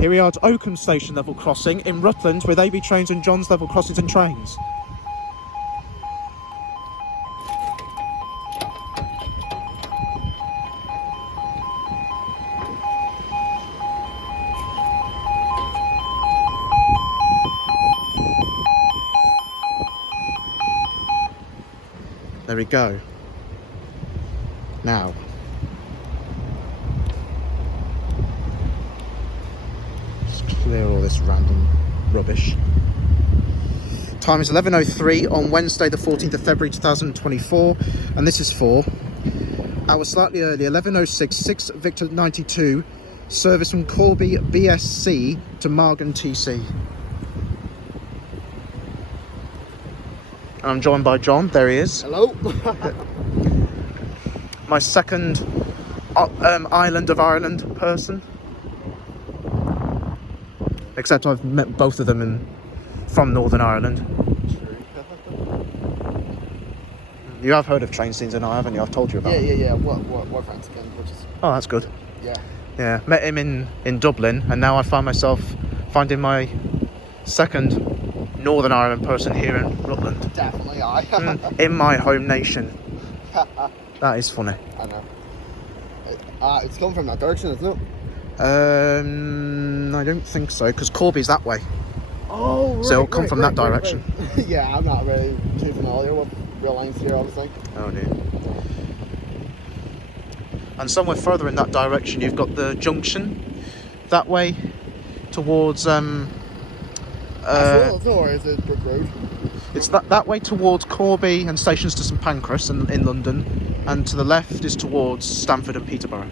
Here we are at Oakham station level crossing in Rutland with AB trains and John's level crossings and trains. There we go. Now, just clear all this random rubbish. Time is 11:03 on Wednesday the 14th of February 2024, and this is for hour slightly early, 11:06, 6 Victor 92, service from Corby BSC to Margam TC. I'm joined by John. There he is. Hello. My second island of Ireland person. Except I've met both of them from Northern Ireland. You have heard of Train Scenes and I, haven't you? I've told you about it. Yeah. What friends again? Oh, that's good. Yeah. Yeah, met him in Dublin, and now I find myself finding my second Northern Ireland person here in Rutland. Definitely I. In my home nation. That is funny. I know. It's coming from that direction, isn't it? I don't think so, because Corby's that way. Oh, right. So it'll come from that direction. Right. Yeah, I'm not really too familiar with real lines here, obviously. Oh dear. And somewhere further in that direction, you've got the junction that way towards So or is it Brook Road? it's that way towards Corby and stations to St Pancras in London, and to the left is towards Stamford and Peterborough.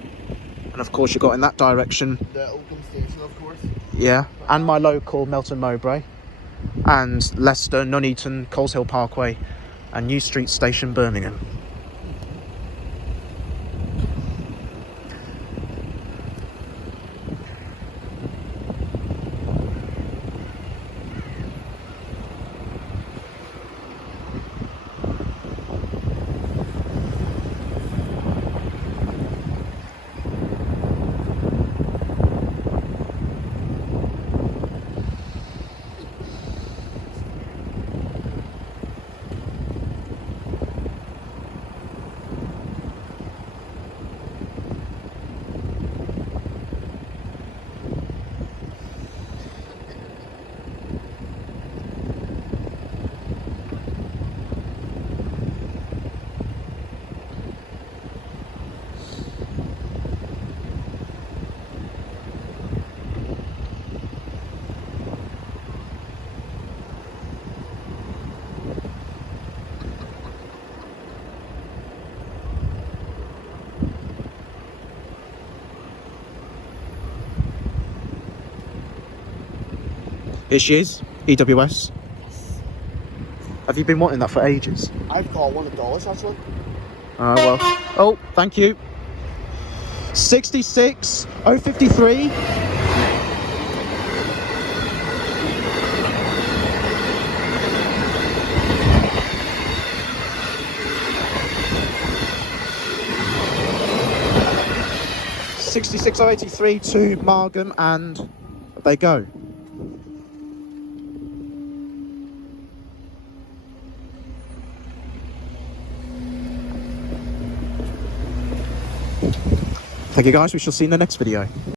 And of course you've got in that direction The Oakham station, of course. yeah, and my local Melton Mowbray, and Leicester, Nuneaton, Coleshill Parkway and New Street Station, Birmingham. Here she is, EWS. Have you been wanting that for ages? I've called $1 actually. Well. Oh, thank you. 66053. $66.83 to Margam, and they go. Thank you guys, we shall see you in the next video.